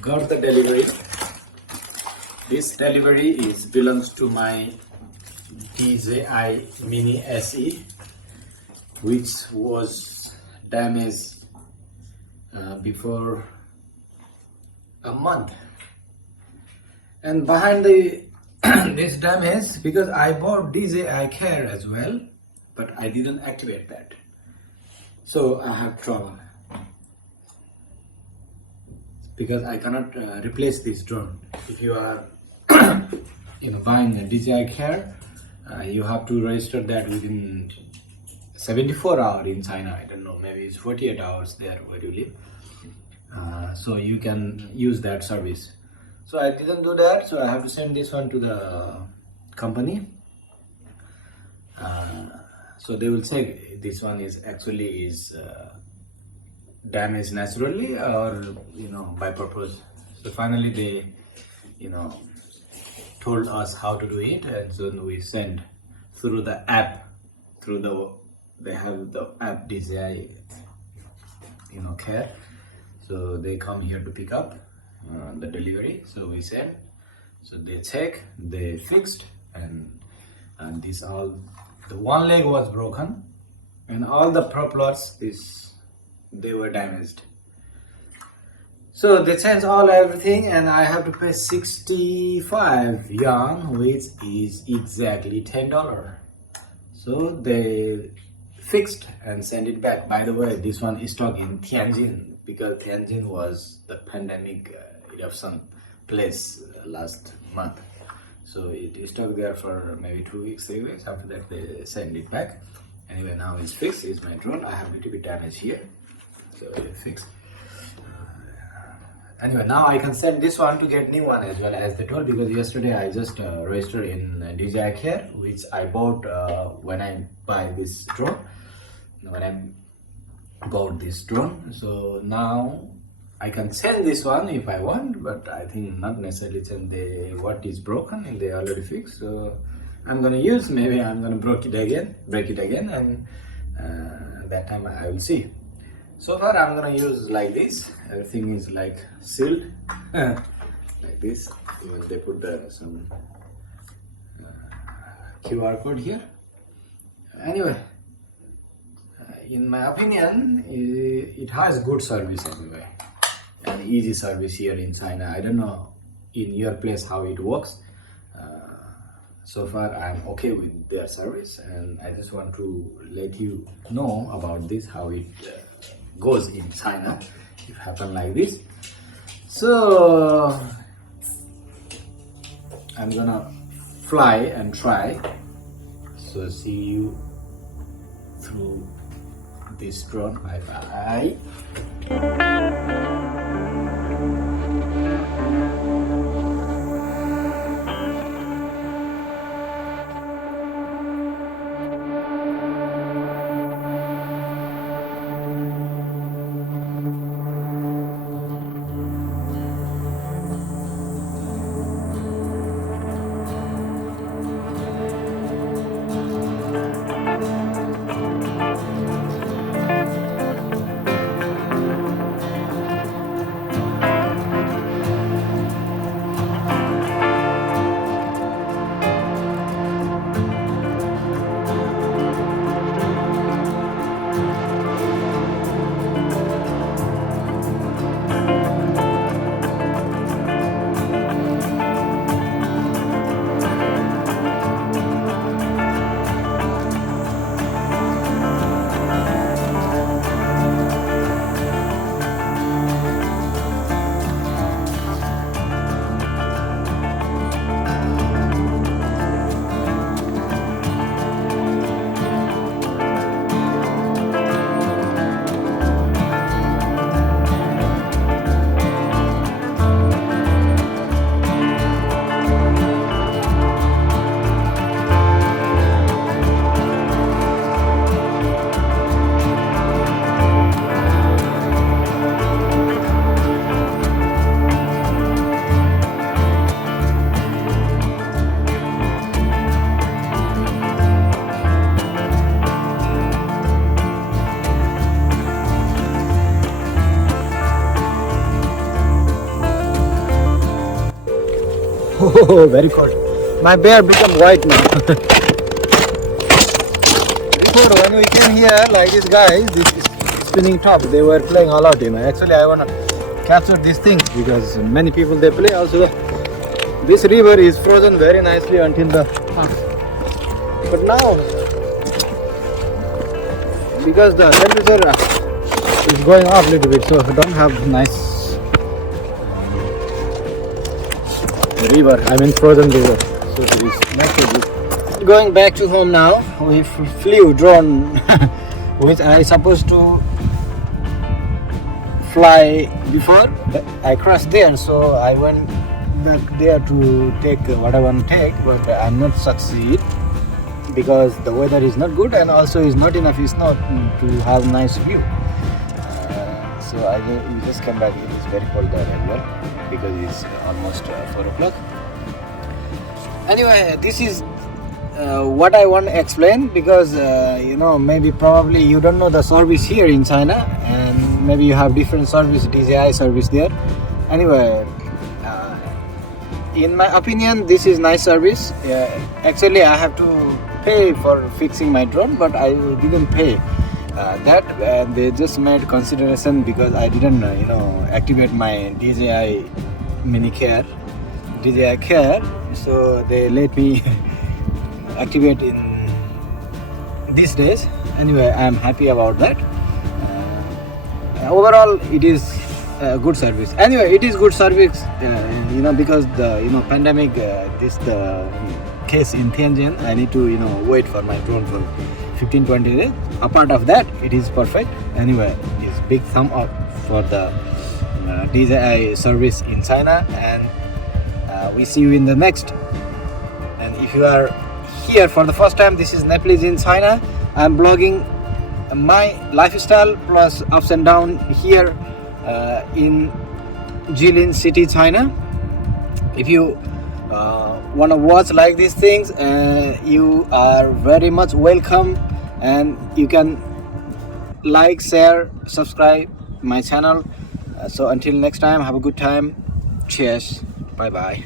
got the delivery. This delivery belongs to my DJI Mini SE, which was damaged before a month. And behind the this damage, because I bought DJI Care as well, but I didn't activate that, so I have trouble because I cannot replace this drone. If you are buying a DJI Care, you have to register that within 74 hours in China. I don't know, maybe it's 48 hours there where you live, so you can use that service. So I didn't do that, so I have to send this one to the company. So they will check this one is actually damaged naturally or by purpose. So finally they told us how to do it, and so we send through the app, they have the app DJI Care. So they come here to pick up the delivery, so we send, so they check, they fixed, and this all, the one leg was broken and all the propellers they were damaged. So they changed everything, and I have to pay 65 yuan, which is exactly $10. So they fixed and sent it back. By the way, this one is stuck in Tianjin because Tianjin was the pandemic eruption place last month. So it is stuck there for maybe 2 weeks, 3 weeks. After that, they send it back. Anyway, now it's fixed. It's my drone. I have a little bit damage here, so it's fixed. Anyway, now I can send this one to get new one as well as they told, because yesterday I just registered in DJI Care, which I bought when I buy this drone. When I bought this drone, so now I can send this one if I want, but I think not necessarily send what is broken and they already fixed. So I'm gonna use, maybe I'm gonna break it again, and that time I will see. So far I'm gonna use like this. Everything is like sealed like this. Even they put some QR code here. Anyway, in my opinion, it has good service anyway, and easy service here in China. I don't know in your place how it works. So far I'm okay with their service, and I just want to let you know about this, how it goes in China if it happen like this. So I'm gonna fly and try. So see you through this drone. Bye bye. Oh, very cold. My bear become white now. Before, when we came here, like these guys, this spinning top, they were playing a lot. Actually, I wanna capture these things because many people they play also. This river is frozen very nicely until the. But now, because the temperature is going up a little bit, so I don't have nice river. I mean frozen river. So it is naturally. Going back to home now. We flew drone, which I supposed to fly before. I crashed there, so I went back there to take what I want to take, but I'm not succeed because the weather is not good and also is not enough snow to have nice view. So we just came back. It is very cold there as well because it's almost 4 o'clock. Anyway, this is what I want to explain because maybe probably you don't know the service here in China, and maybe you have different service, DJI service there. Anyway, in my opinion, this is nice service. Actually, I have to pay for fixing my drone, but I didn't pay that. They just made consideration because I didn't activate my DJI mini care, DJI care, so they let me activate in these days. Anyway, I am happy about that. Overall, it is a good service. Anyway, it is good service, because the pandemic, the case in Tianjin, I need to wait for my drone for 15-20 days. Apart of that, it is perfect. Anyway, it's big thumb up for the DJI service in China, and we see you in the next. And if you are here for the first time, this is Nepalese in China. I'm blogging my lifestyle plus ups and downs here in Jilin city, China. If you want to watch like these things, you are very much welcome, and you can like, share, subscribe my channel. So until next time, have a good time. Cheers. Bye bye.